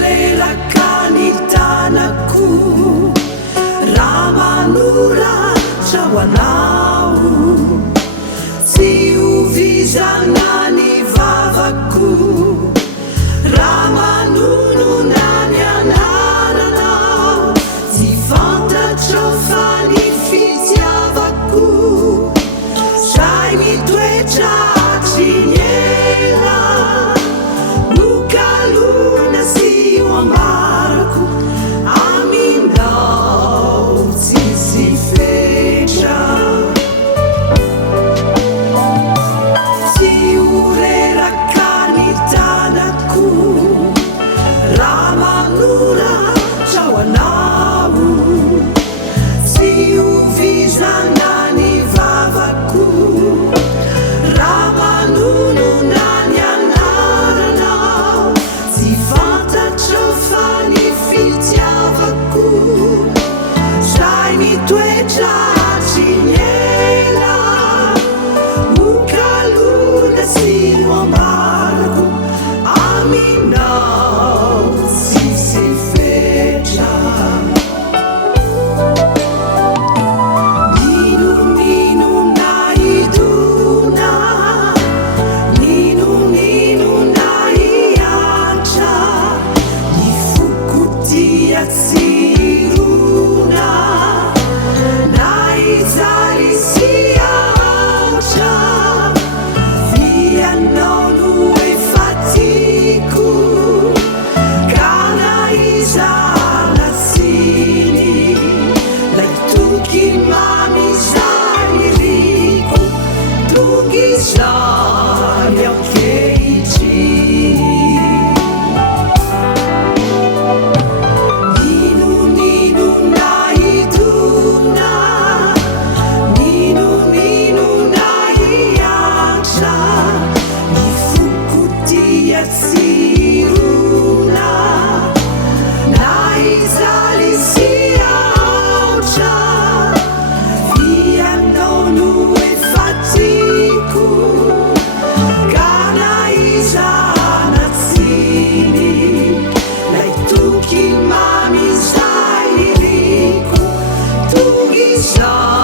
Tsiorelakany tanako raha manoratra ho anao, tsy hovizana ny vavako raha manonona ny anaranao, tsy fantatro fa ny fitiavako zay mitoetra atriny ela, mokalona sy hoambarako aminao tsisy fetra. Tsy horeraka ny tanako raha manoratra ho anao, tsy hovizana ny vavako raha manonona ny anaranao, tsy fantatro fa ny fitiavako zay mitoetra atriny ela, mokalona sy hoambarako aminao tsisy fetra. Ninonina idona, ninonina hiatra, ny foko tia tsirona, na izaly sy aotra, vianao no efa tiako, ka na izana tsiny lay toky mamizany riko, tonga izany ankehitriny. Ninonina idona, ninonina hiatra, ny foko tia tsirona, na izaly sy aotra, vianao no efa tiako, ka na izana tsiny lay toky mamizay riko, tonga izany